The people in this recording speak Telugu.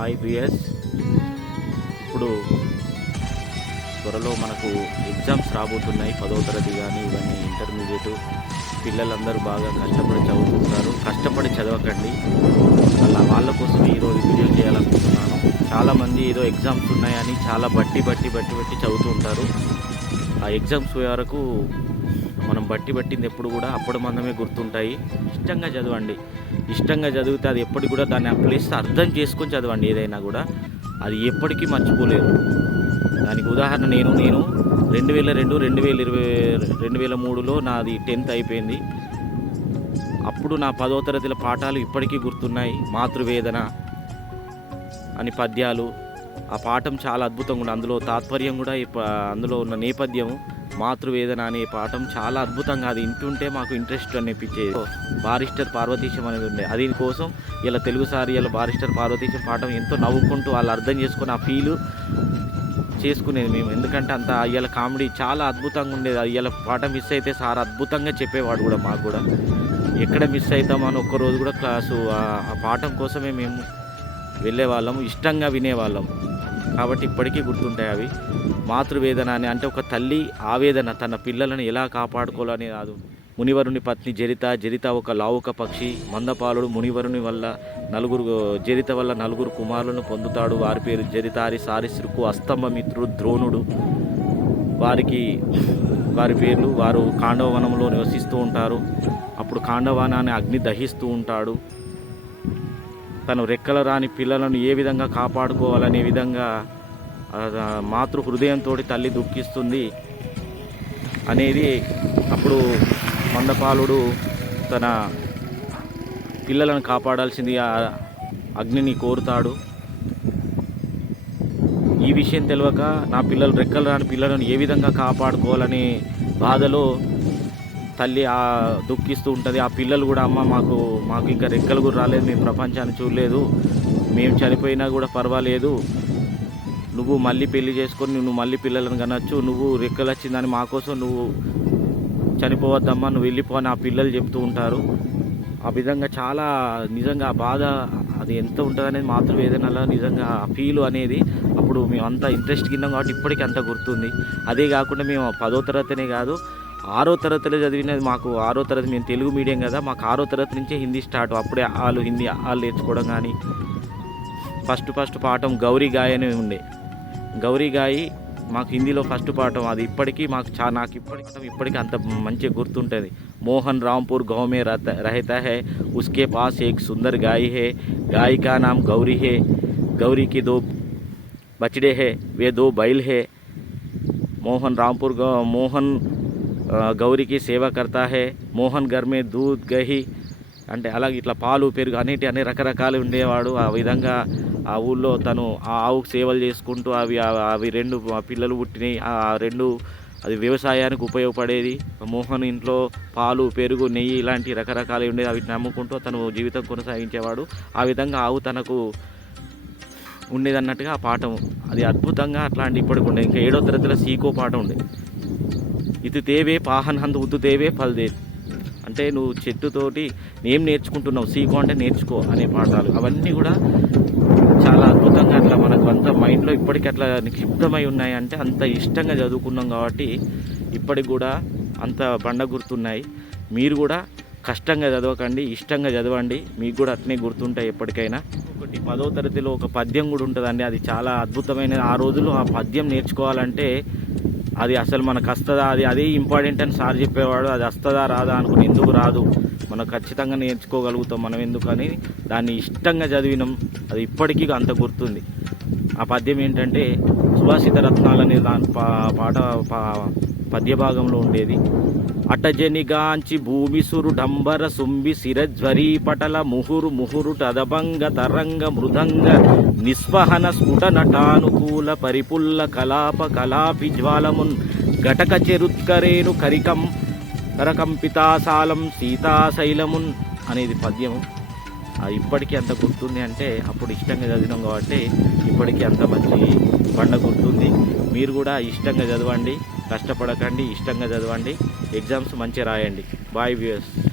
హాయ్ బిఎస్ ఇప్పుడు త్వరలో మనకు ఎగ్జామ్స్ రాబోతున్నాయి. పదో తరగతి కానీ ఇవన్నీ ఇంటర్మీడియట్ పిల్లలందరూ బాగా కష్టపడి చదువుతుంటారు కష్టపడి చదవకండి. అలా వాళ్ళ కోసం ఈరోజు వీడియో చేయాలనుకుంటున్నాను. చాలామంది ఏదో ఎగ్జామ్స్ ఉన్నాయని చాలా బట్టి బట్టి బట్టి బట్టి చదువుతూ ఉంటారు ఆ ఎగ్జామ్స్ వరకు మనం బట్టి పట్టింది ఎప్పుడు కూడా అప్పుడు మందమే గుర్తుంటాయి. ఇష్టంగా చదవండి. ఇష్టంగా చదివితే అది ఎప్పటికి కూడా దాన్ని అప్లై అర్థం చేసుకొని చదవండి ఏదైనా కూడా. అది ఎప్పటికీ మర్చిపోలేదు. దానికి ఉదాహరణ నేను నేను రెండు వేల రెండు రెండు వేల ఇరవై రెండు వేల మూడులో నాది టెన్త్ అయిపోయింది. అప్పుడు నా పదో తరగతిల పాఠాలు ఇప్పటికీ గుర్తున్నాయి. మాతృవేదన అని పద్యాలు. ఆ పాఠం చాలా అద్భుతంగా ఉంది అందులో తాత్పర్యం కూడా ఈ ప- అందులో ఉన్న నేపథ్యం మాతృవేదన అనే పాఠం చాలా అద్భుతంగా అది వింటుంటే మాకు ఇంట్రెస్ట్ అనిపించేది. బారిస్టర్ పార్వతీశం అనేది ఉండే. అది కోసం ఇలా తెలుగుసారి ఇలా బారిస్టర్ పార్వతీశం పాఠం ఎంతో నవ్వుకుంటూ వాళ్ళు అర్థం చేసుకుని ఆ ఫీలు చేసుకునేది మేము. ఎందుకంటే అంత అయ్యాల కామెడీ చాలా అద్భుతంగా ఉండేది. అయ్యాల పాఠం మిస్ అయితే సార్ అద్భుతంగా చెప్పేవాడు కూడా మాకు కూడా. ఎక్కడ మిస్ అవుతామని ఒక్కరోజు కూడా క్లాసు ఆ- పాఠం కోసమే మేము వెళ్ళేవాళ్ళము ఇష్టంగా వినేవాళ్ళము. కాబట్టి ఇప్పటికీ గుర్తుంటాయి అవి. మాతృవేదన అని అంటే ఒక తల్లి ఆవేదన తన పిల్లలను ఎలా కాపాడుకోవాలని కాదు. మునివరుని పత్ని జరిత జరిత ఒక లావుక పక్షి మందపాలుడు మునివరుని వల్ల నలుగురు జరిత వల్ల నలుగురు కుమారులను పొందుతాడు. వారి పేరు జరితారి సారిశ్రుకు అస్తంభమిత్రుడు ద్రోణుడు. వారికి వారి పేర్లు వారు కాండవవనంలో నివసిస్తూ ఉంటారు. అప్పుడు కాండవనాన్ని అగ్ని దహిస్తూ ఉంటాడు. తను రెక్కలు రాని పిల్లలను ఏ విధంగా కాపాడుకోవాలనే విధంగా మాతృ హృదయంతో తల్లి దుఃఖిస్తుంది అనేది అప్పుడు మందపాలుడు తన పిల్లలను కాపాడాల్సింది అగ్నిని కోరుతాడు. ఈ విషయం తెలియక నా పిల్లలు రెక్కలు రాని పిల్లలను ఏ విధంగా కాపాడుకోవాలని బాధలో తల్లి ఆ దుఃఖిస్తూ ఉంటుంది. ఆ పిల్లలు కూడా అమ్మ మాకు మాకు ఇంకా రెక్కలు కూడా రాలేదు మేము ప్రపంచాన్ని చూడలేదు. మేము చనిపోయినా కూడా పర్వాలేదు. నువ్వు మళ్ళీ పెళ్ళి చేసుకొని నువ్వు మళ్ళీ పిల్లలను కనొచ్చు. నువ్వు రెక్కలు వచ్చిందని మా కోసం నువ్వు చనిపోవద్దమ్మా నువ్వు వెళ్ళిపో అని ఆ పిల్లలు చెప్తూ ఉంటారు. ఆ విధంగా చాలా నిజంగా ఆ బాధ అది ఎంత ఉంటుంది అనేది మాతృ వేదనలో నిజంగా ఆ ఫీల్ అనేది అప్పుడు మేము అంత ఇంట్రెస్ట్ గిన్నాం కాబట్టి ఇప్పటికీ అంత గుర్తుంది. అదే కాకుండా మేము పదో తరగతినే కాదు ఆరో తరగతిలో చదివినది మాకు ఆరో తరగతి మేము తెలుగు మీడియం కదా మాకు ఆరో తరగతి నుంచే హిందీ స్టార్ట్. అప్పుడే వాళ్ళు హిందీ వాళ్ళు నేర్చుకోవడం కానీ ఫస్ట్ ఫస్ట్ పాఠం గౌరీ గాయ అనే ఉండే. గౌరీ గాయి మాకు హిందీలో ఫస్ట్ పాఠం. అది ఇప్పటికీ మాకు చా నాకు ఇప్పటికీ ఇప్పటికీ అంత మంచిగా గుర్తుంటుంది. మోహన్ రాంపూర్ గౌమే రహత రహిత హే ఉస్కే పాస్ ఏక్ సుందర్ గాయి హే గాయి కా నామ్ గౌరీ హే గౌరీకి దో బచ్డే హే వే దో బైల్ హే. మోహన్ రాంపూర్ మోహన్ గౌరీ కి సేవ కర్తా హే. మోహన్ ఘర్ మే దూద్ గహి. అంటే అలాగే ఇట్లా పాలు పెరుగు అనేటి అన్ని రకరకాలు ఉండేవాడు. ఆ విధంగా ఆ ఊళ్ళో తను ఆ ఆవుకు సేవలు చేసుకుంటూ అవి అవి రెండు పిల్లలు పుట్టినాయి. ఆ రెండు అది వ్యవసాయానికి ఉపయోగపడేది. మోహన్ ఇంట్లో పాలు పెరుగు నెయ్యి ఇలాంటి రకరకాలు ఉండేవి. అవి నమ్ముకుంటూ తను జీవితం కొనసాగించేవాడు. ఆ విధంగా ఆవు తనకు ఉండేదన్నట్టుగా ఆ పాఠం. అది అద్భుతంగా అట్లాంటి ఇప్పటికి ఉండేది ఇంకా ఏడో తరగతిలో సీకో పాఠం ఉండేది ఇది తేవే పాహన్ హందు ఉద్దు తేవే ఫల్దేవ్ అంటే నువ్వు చెట్టుతోటి ఏం నేర్చుకుంటున్నావు? సీకో అంటే నేర్చుకో అనే పాఠాలు. అవన్నీ కూడా చాలా అద్భుతంగా అట్లా మనకు అంత మైండ్లో ఇప్పటికి అట్లా నిక్షిప్తమై ఉన్నాయి. అంటే అంత ఇష్టంగా చదువుకున్నాం కాబట్టి ఇప్పటికి కూడా అంత పండగ గుర్తున్నాయి. మీరు కూడా కష్టంగా చదవకండి ఇష్టంగా చదవండి. మీకు కూడా అట్నే గుర్తుంటాయి ఎప్పటికైనా. ఒకటి పదో తరగతిలో ఒక పద్యం కూడా ఉంటుందండి. అది చాలా అద్భుతమైన ఆ రోజుల్లో ఆ పద్యం నేర్చుకోవాలంటే అది అసలు మనకు వస్తుందా? అది అదే ఇంపార్టెంట్ అని సార్ చెప్పేవాడు. అది వస్తుందా రాదా అనుకుని ఎందుకు రాదు? మనం ఖచ్చితంగా నేర్చుకోగలుగుతాం మనం ఎందుకని దాన్ని ఇష్టంగా చదివినాం. అది ఇప్పటికీ అంత గుర్తుంది. ఆ పద్యం ఏంటంటే సుభాషిత రత్నాలు అనే దాని పా పాట పా పద్య భాగంలో ఉండేది. అటజనిగాంచి భూమిసురు డంబర సుంబి శిరజ్వరీ పటల ముహురు ముహురు టదభంగ తరంగ మృదంగ నిస్వహన స్ఫుట నటానుకూల పరిపుల్ల కలాప కలాపి జ్వాలమున్ ఘటక చెరుత్కరేను కరికం కరకంపితాసాలం సీతాశైలమున్ అనేది పద్యము. ఇప్పటికీ అంత గుర్తుంది అంటే అప్పుడు ఇష్టంగా చదివినాం కాబట్టి ఇప్పటికీ అంత మంచి పండ గుర్తుంది మీరు కూడా ఇష్టంగా చదవండి. కష్టపడకండి. ఇష్టంగా చదవండి. ఎగ్జామ్స్ మంచిగా రాయండి. Bye viewers